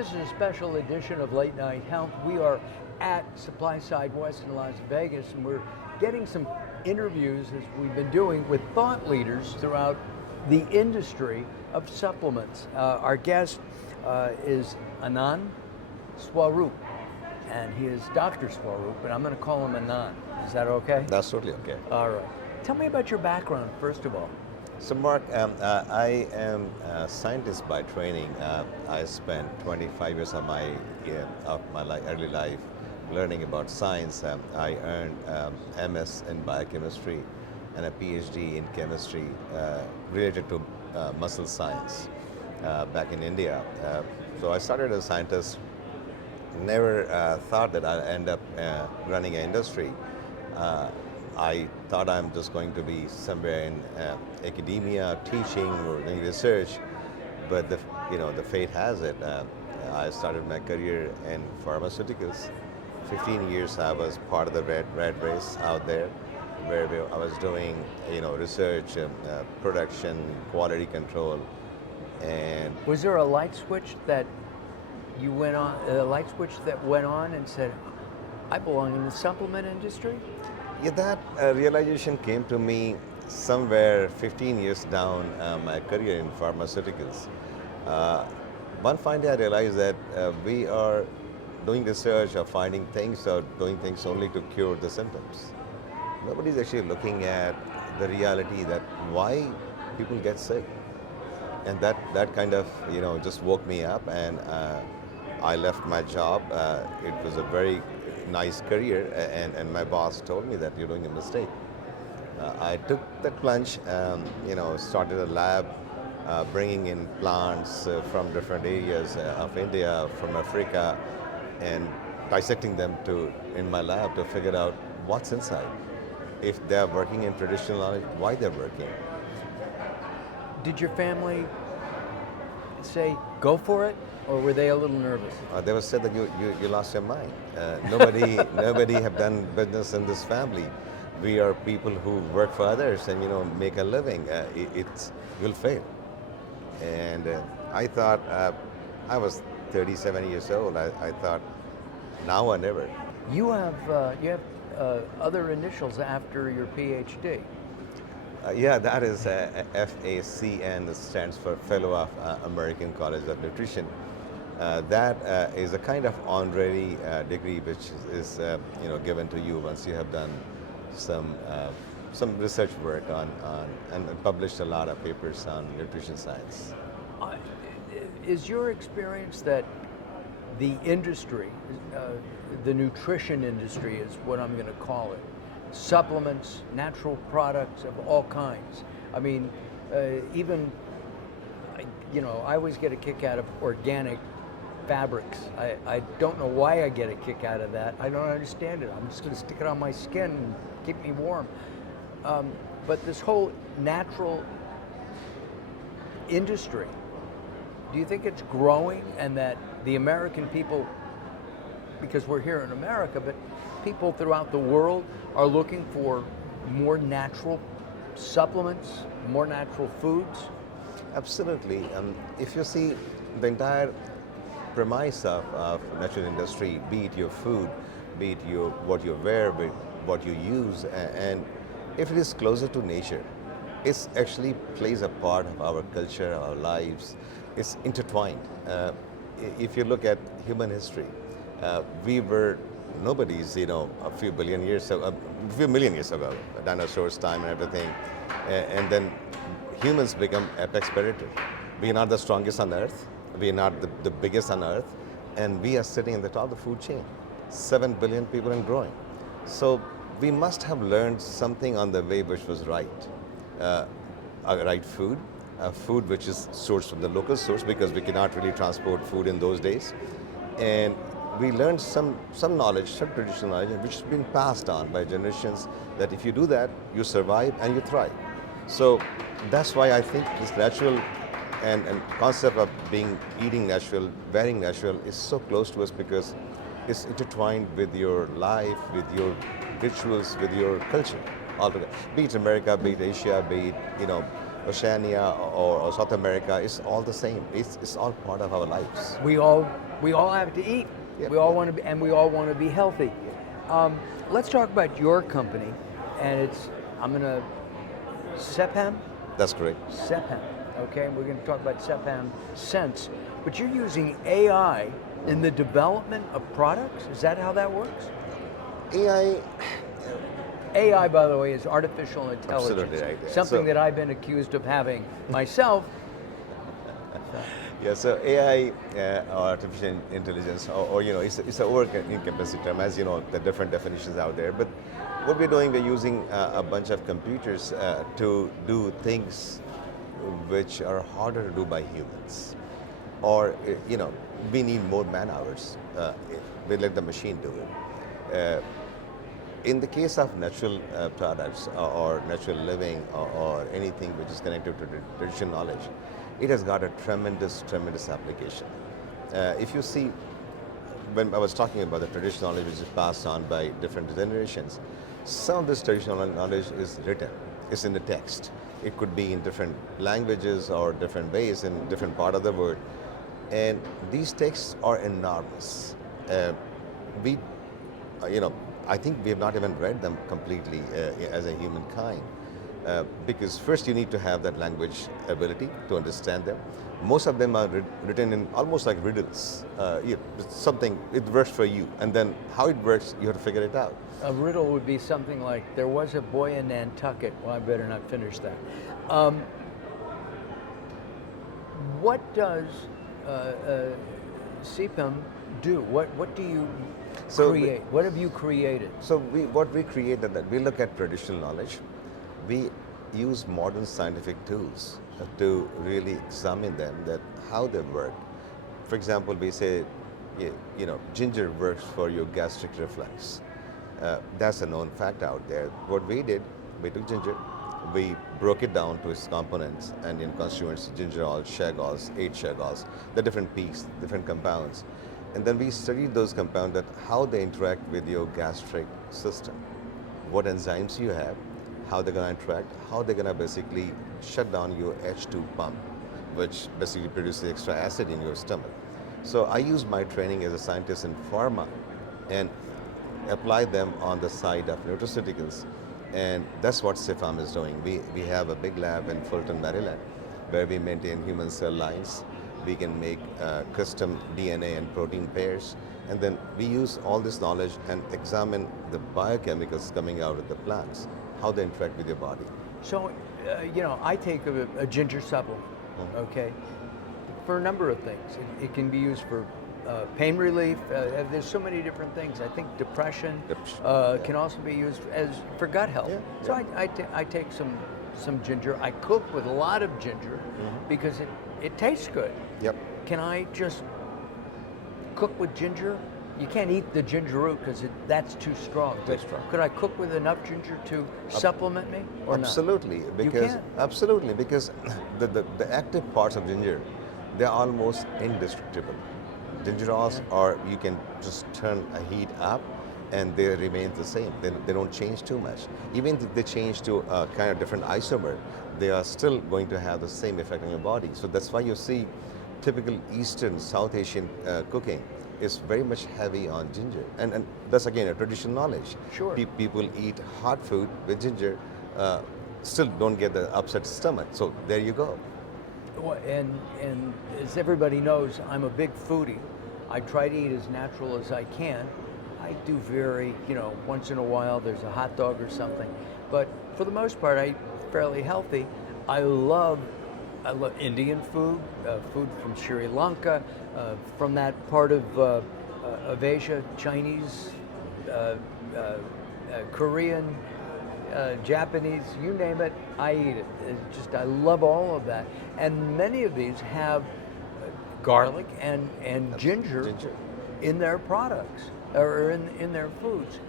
This is a special edition of Late Night Health. We are at Supply Side West in Las Vegas, and we're getting some interviews, as we've been doing, with thought leaders throughout the industry of supplements. Our guest is Anand Swarup, and he is Dr. Swarup, but I'm going to call him Anand. Is that okay? That's totally okay. All right. Tell me about your background, first of all. So Mark, I am a scientist by training. I spent 25 years of my early life learning about science. I earned MS in biochemistry and a PhD in chemistry related to muscle science back in India. So I started as a scientist, never thought that I'd end up running an industry. I thought I'm just going to be somewhere in academia, teaching or doing research, but the fate has it. I started my career in pharmaceuticals. 15 years I was part of the red race out there, where I was doing research, production, quality control, and was there a light switch that you went on? A light switch that went on and said, "I belong in the supplement industry"? Yeah, that realization came to me somewhere 15 years down my career in pharmaceuticals. One fine day I realized that we are doing research or finding things or doing things only to cure the symptoms. Nobody's actually looking at the reality that why people get sick. And that kind of just woke me up, and I left my job. It was a very nice career, and my boss told me that you're doing a mistake. I took that plunge, started a lab, bringing in plants from different areas of India, from Africa, and dissecting them in my lab to figure out what's inside. If they're working in traditional knowledge, why they're working. Did your family say, go for it? Or were they a little nervous? They were said that you lost your mind. Nobody have done business in this family. We are people who work for others and make a living. You'll fail. And I thought, I was 37 years old. I thought, now or never. You have other initials after your PhD. Yeah, that is FACN. It stands for Fellow of American College of Nutrition. That is a kind of honorary degree which is given to you once you have done some research work on and published a lot of papers on nutrition science. Is your experience that the industry, the nutrition industry is what I'm going to call it, supplements, natural products of all kinds. I mean, even, I always get a kick out of organic fabrics. I don't know why I get a kick out of that. I don't understand it. I'm just going to stick it on my skin and keep me warm. But this whole natural industry, do you think it's growing, and that the American people, because we're here in America, but people throughout the world are looking for more natural supplements, more natural foods? Absolutely. If you see the entire premise of natural industry, be it your food, be it what you wear, be it what you use, and if it is closer to nature, it actually plays a part of our culture, our lives. It's intertwined. If you look at human history, we were nobody's, a few million years ago, dinosaurs' time and everything, and then humans become apex predators. We are not the strongest on Earth. We are not the biggest on Earth, and we are sitting at the top of the food chain. 7 billion people and growing. So we must have learned something on the way which was right. Right food, food which is sourced from the local source, because we cannot really transport food in those days. And we learned some knowledge, some traditional knowledge, which has been passed on by generations, that if you do that, you survive and you thrive. So that's why I think this natural and concept of eating natural, wearing natural is so close to us, because it's intertwined with your life, with your rituals, with your culture altogether. Be it America, be it Asia, be it Oceania or South America, it's all the same. It's all part of our lives. We all have to eat. Yep, We all yep. want to be, and we all want to be healthy. Let's talk about your company, and I'm gonna Sepam. That's correct. Sepam. Okay, we're going to talk about Sepam Sense, but you're using AI in the development of products. Is that how that works? AI, AI, by the way, is artificial intelligence. Absolutely right, yeah. Something So- that I've been accused of having myself. yeah, so AI, or artificial intelligence, or it's a over-encompassing term, as you know, the different definitions out there. But what we're doing, we're using a bunch of computers to do things which are harder to do by humans, or we need more man hours. We let the machine do it. In the case of natural products or natural living or anything which is connected to traditional knowledge, it has got a tremendous application. If you see, when I was talking about the traditional knowledge which is passed on by different generations, some of this traditional knowledge is written, it's in the text. It could be in different languages or different ways in different part of the world. And these texts are enormous. We, I think we have not even read them completely as a humankind. Because first you need to have that language ability to understand them. Most of them are written in almost like riddles. It's something, it works for you, and then how it works, you have to figure it out. A riddle would be something like, there was a boy in Nantucket. Well, I better not finish that. What does CPIM do? What do you create? What have you created? So what we created, that we look at traditional knowledge, we use modern scientific tools to really examine them, that how they work. For example, we say, ginger works for your gastric reflex. That's a known fact out there. What we did, we took ginger, we broke it down to its components and in constituents, gingerol, shagols, 8 shagols, the different peaks, different compounds. And then we studied those compounds, that how they interact with your gastric system, what enzymes you have, how they're going to interact, how they're going to basically shut down your H2 pump, which basically produces extra acid in your stomach. So I use my training as a scientist in pharma and apply them on the side of nutraceuticals. And that's what CIFAM is doing. We have a big lab in Fulton, Maryland, where we maintain human cell lines. We can make custom DNA and protein pairs. And then we use all this knowledge and examine the biochemicals coming out of the plants, how they interact with your body. So, I take a ginger supplement, okay, for a number of things. It can be used for pain relief. There's so many different things. I think depression can also be used for gut health. Yeah, So I take some ginger. I cook with a lot of ginger because it tastes good. Yep. Can I just cook with ginger? You can't eat the ginger root because that's too strong. Too strong. Could I cook with enough ginger to supplement me or not? Absolutely, because the active parts of ginger, they're almost indestructible. Gingerols are, you can just turn a heat up and they remain the same. They don't change too much. Even if they change to a kind of different isomer, they are still going to have the same effect on your body. So that's why you see typical Eastern, South Asian cooking is very much heavy on ginger. And that's again a traditional knowledge. Sure. People eat hot food with ginger, still don't get the upset stomach. So there you go. Well, and as everybody knows, I'm a big foodie. I try to eat as natural as I can. I do vary, once in a while there's a hot dog or something. But for the most part, I'm fairly healthy. I love Indian food, food from Sri Lanka, from that part of Asia, Chinese, Korean, Japanese, you name it, I eat it. I love all of that. And many of these have garlic and ginger in their products or in their foods.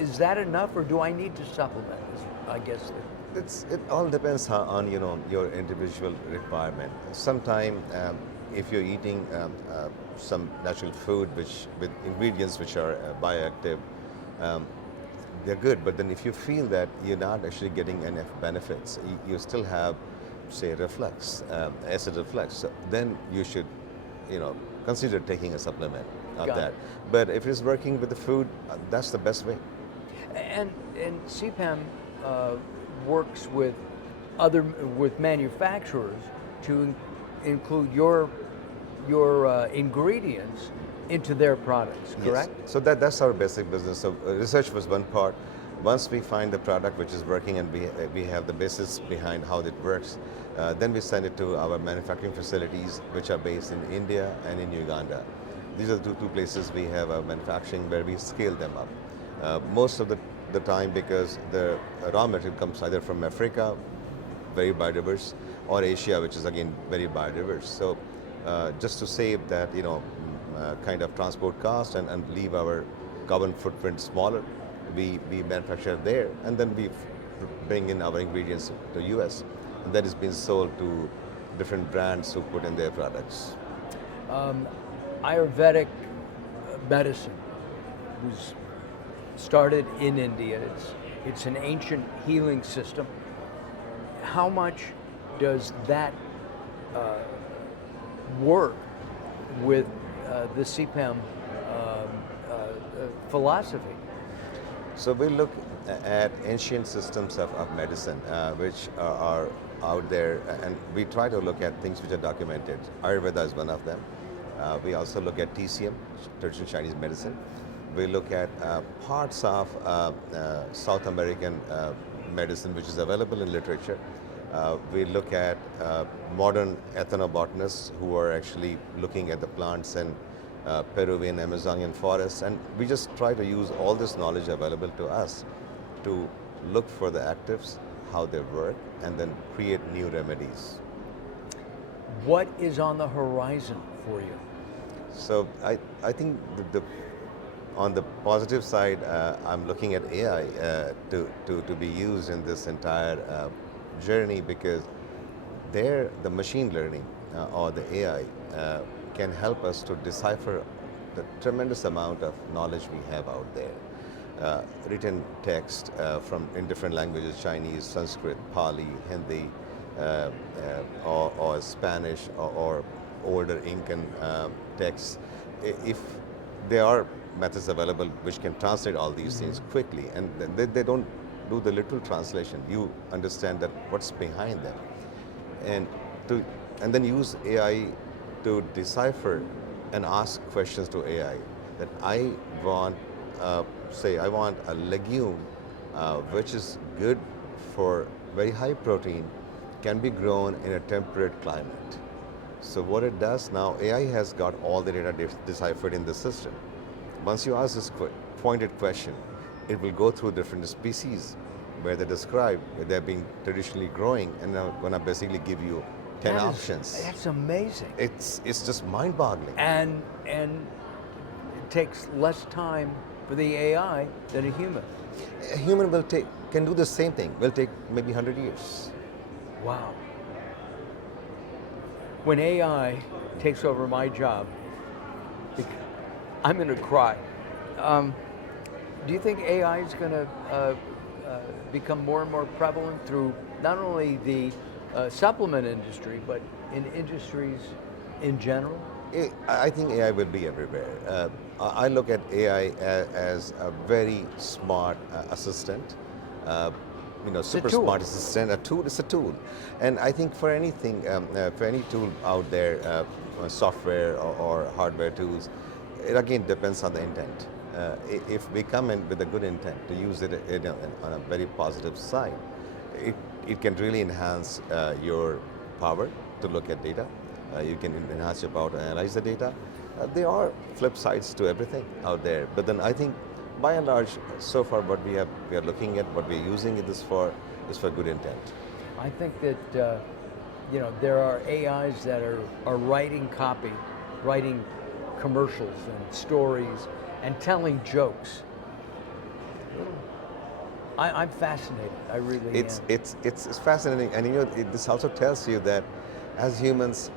Is that enough, or do I need to supplement? I guess It all depends on your individual requirement. Sometimes if you're eating some natural food with ingredients which are bioactive, they're good, but then if you feel that you're not actually getting enough benefits, you still have, say, reflux, acid reflux, so then you should, consider taking a supplement of Got that. it. But if it's working with the food, that's the best way. And CPAM works with manufacturers to include your ingredients into their products, correct? Yes. So that's our basic business. So research was one part. Once we find the product which is working and we have the basis behind how it works, then we send it to our manufacturing facilities, which are based in India and in Uganda. These are the two places we have our manufacturing where we scale them up. Most of the time, because the raw material comes either from Africa, very biodiverse, or Asia, which is again very biodiverse. So just to save that, kind of transport cost and leave our carbon footprint smaller, we manufacture there, and then we bring in our ingredients to US. And that is being sold to different brands who put in their products. Ayurvedic medicine was started in India. It's an ancient healing system. How much does that work with the CPAM philosophy? So we look at ancient systems of medicine, which are out there, and we try to look at things which are documented. Ayurveda is one of them. We also look at TCM, traditional Chinese medicine. We look at parts of South American medicine, which is available in literature. We look at modern ethnobotanists who are actually looking at the plants in Peruvian Amazonian forests, and we just try to use all this knowledge available to us to look for the actives, how they work, and then create new remedies. What is on the horizon for you? So I think on the positive side, I'm looking at AI to be used in this entire journey, because there the machine learning or the AI can help us to decipher the tremendous amount of knowledge we have out there. Written text in different languages, Chinese, Sanskrit, Pali, Hindi, or Spanish, or older Incan texts. If there are methods available which can translate all these things quickly, and they don't do the literal translation. You understand that what's behind them, and then use AI to decipher and ask questions to AI. That I want, I want a legume which is good for very high protein, can be grown in a temperate climate. So what it does now, AI has got all the data deciphered in the system. Once you ask this pointed question, it will go through different species where they describe where they're being traditionally growing, and now going to basically give you 10 options. That's amazing. It's just mind-boggling. And it takes less time for the AI than a human. A human can do the same thing. Will take maybe 100 years. Wow. When AI takes over my job, I'm going to cry. Do you think AI is going to become more and more prevalent through not only the supplement industry, but in industries in general? I think AI will be everywhere. I look at AI as a very smart assistant. Super smart assistant. A tool is a tool, and I think for anything, for any tool out there, software or hardware tools, it again depends on the intent. If we come in with a good intent to use it on a very positive side, it can really enhance your power to look at data. You can enhance your power to analyze the data. There are flip sides to everything out there, but then I think by and large, so far what we are looking at, what we're using it is for good intent. I think that there are AIs that are writing copy, writing commercials and stories, and telling jokes. I'm fascinated. I really am. It's fascinating, and this also tells you that as humans,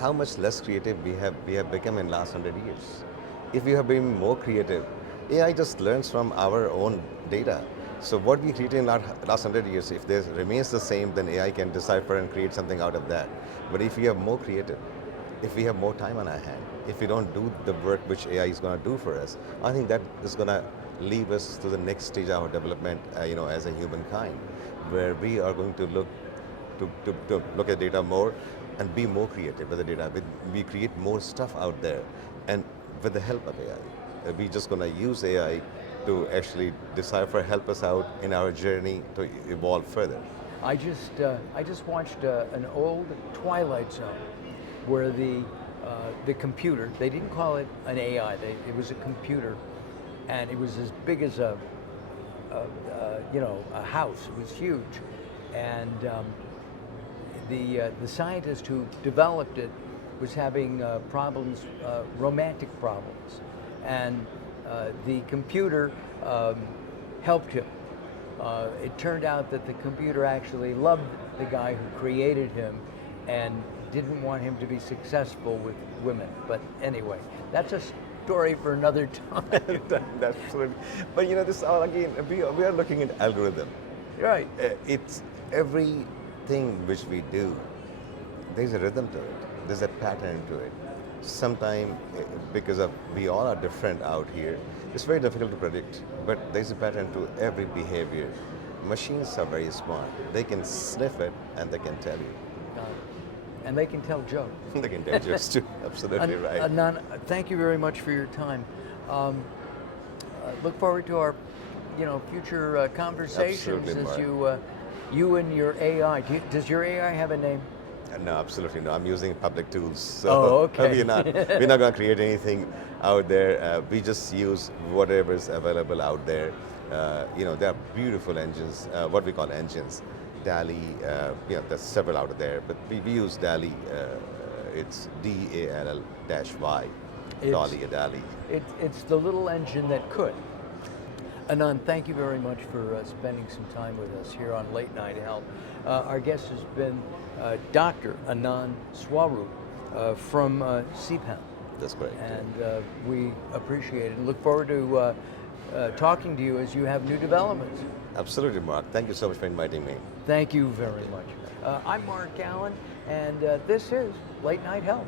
how much less creative we have become in last 100 years. If we have been more creative, AI just learns from our own data. So what we created in our last 100 years, if this remains the same, then AI can decipher and create something out of that. But if we are more creative, if we have more time on our hand, if we don't do the work which AI is going to do for us, I think that is going to lead us to the next stage of our development, as a humankind, where we are going to look at data more and be more creative with the data. We create more stuff out there, and with the help of AI, we're just going to use AI to actually decipher, help us out in our journey to evolve further. I just watched an old Twilight Zone where the computer, they didn't call it an AI, it was a computer, and it was as big as a house. It was huge, and the scientist who developed it was having problems, romantic problems, and the computer helped him. It turned out that the computer actually loved the guy who created him and didn't want him to be successful with women. But anyway, that's a story for another time. That's absolutely. But this all again, we are looking at algorithm. Right. It's everything which we do. There's a rhythm to it. There's a pattern to it. Sometimes, because we all are different out here, it's very difficult to predict. But there's a pattern to every behavior. Machines are very smart. They can sniff it and they can tell you. And they can tell jokes. They can tell jokes too. Absolutely right. Anand, thank you very much for your time. Look forward to our, future conversations. Absolutely, as you and your AI. Does your AI have a name? No, absolutely no. I'm using public tools, so okay. we're not going to create anything out there. We just use whatever is available out there. There are beautiful engines, what we call engines. DALI, there's several out there, but we use DALI. It's DALL-Y, Dolly, a DALI. It's the little engine that could. Anand, thank you very much for spending some time with us here on Late Night Health. Our guest has been Dr. Anand Swaroop from CPAM. That's great. And we appreciate it and look forward to talking to you as you have new developments. Absolutely, Mark. Thank you so much for inviting me. Thank you very much. I'm Mark Alyn, and this is Late Night Health.